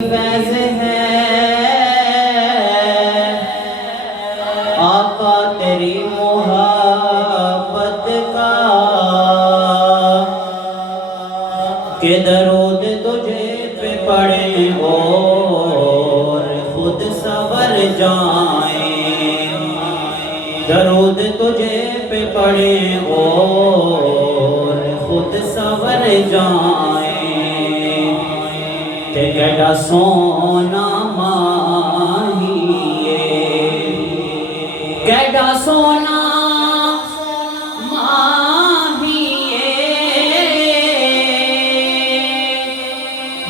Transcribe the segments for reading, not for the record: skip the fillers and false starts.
فیض ہے آقا تیری محبت کا کہ درود تجھے پہ پڑھیں اور خود سنور جائیں، درود تجھے پہ پڑھیں اور خود سنور جائیں، کہ کیڑا سونا ماہیے، کیڑا سونا ماہیے،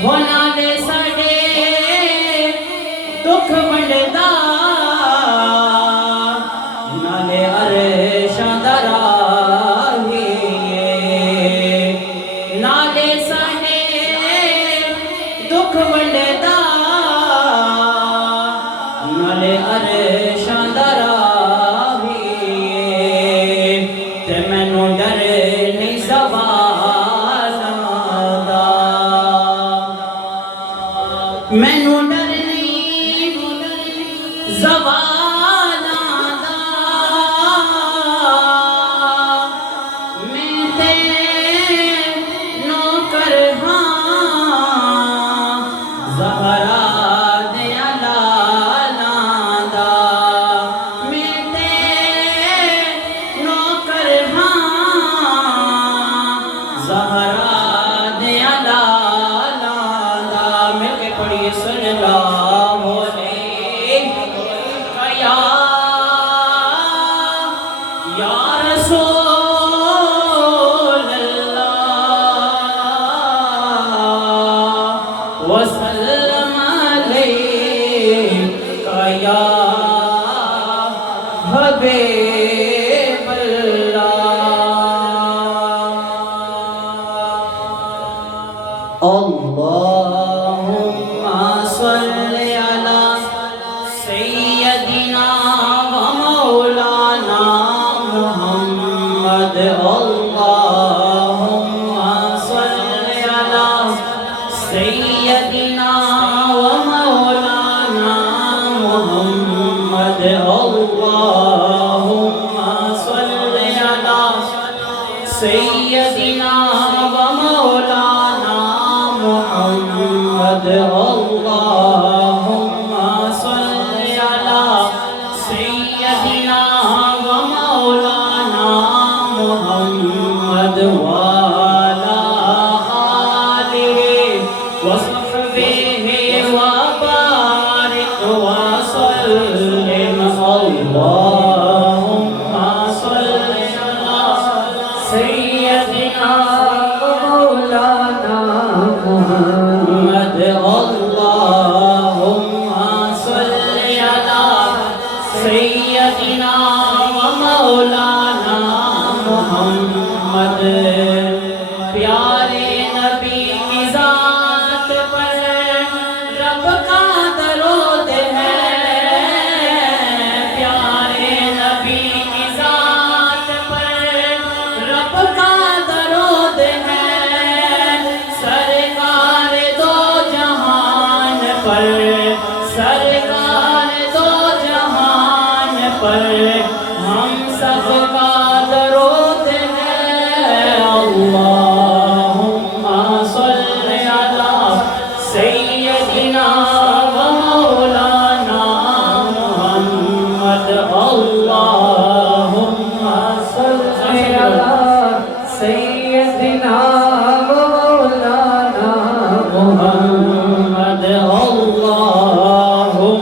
ہونا دے ساڑے دکھ منڈدا، نالے عرشاں دا راہیے، نالے ساڑے دکھ منڈدا، نالے عرشاں دا راہیے، تے مینوں ڈر نہیں زوالاں دا، مینوں ڈر نہیں زوالاں دا، میں تے نوکر ہاں زہرا دیاں لالاں دا، میں تے نوکر ہاں زہرا دیاں لالاں دا، مل کے پڑھیے صلی اللہ علیہ یا رسول اللہ وسلم علیک یا حبیب اللہ، اللہم صلی علی سیدنا و مولانا محمد، اللہم صلی علی سیدنا و مولانا محمد، اللہم صلی علی سیدنا و مولانا محمد، اللہم صلی علی سیدنا و مولانا محمد، وعلی آلہ وصحبہ وبارک وسلم، اللہم صلی علی سیدنا و مولانا محمد، اللہم صلی علی سیدنا و مولانا محمد، پیارے نبی کی ذات پر رب کا درود ہے، پیارے نبی کی ذات پر رب کا درود ہے، سرکار دو جہان پر، سرکار دو جہان پر ہم سب کا درود ہے، اللہم صلی علی سیدنا و مولانا محمد، اللہم صلی علی سیدنا و مولانا محمد، اللہم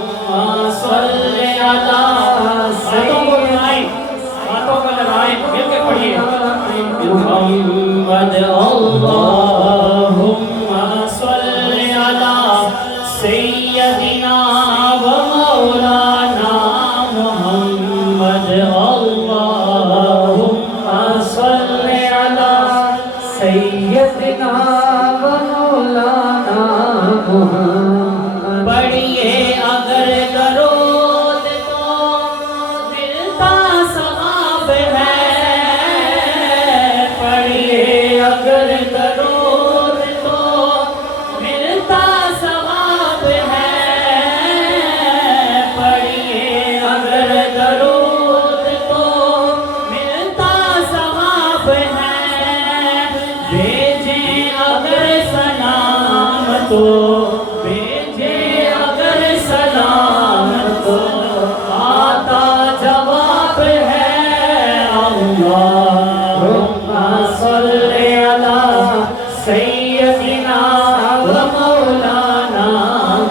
صلی علی سیدنا محمد، اللہم صلی علی سیدنا و مولانا محمد، اللہم صلی علی سیدنا و مولانا محمد، پڑھیے اگر درود تو ملتا ثواب ہے، پڑھیے اگر درود تو ملتا ثواب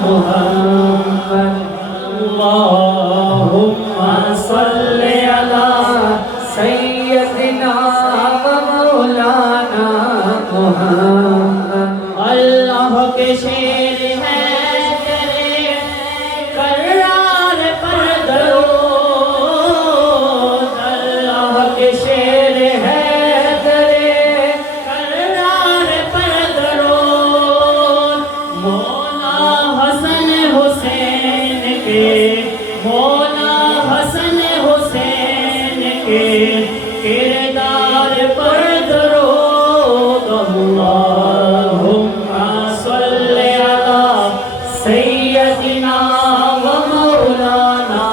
محمد اللهم صل على سيدنا ومولانا محمد اللہ کے شیر ہے تیرے کرار پر درود اللہ کے شیر ہے تیرے کرار پر درود مولا حسن حسین کے مولا حسن حسین کے کردار پر درود اللہم صل علی سیدنا و مولانا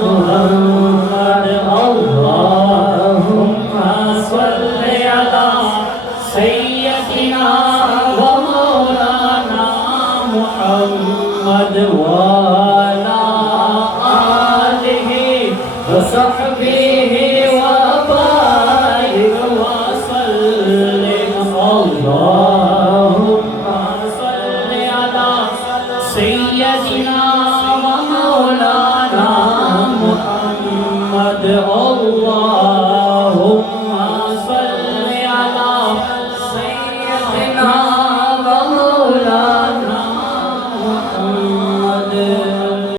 محمد اللہم صل علی سیدنا و مولانا محمد وعلی آلہ وصحبہ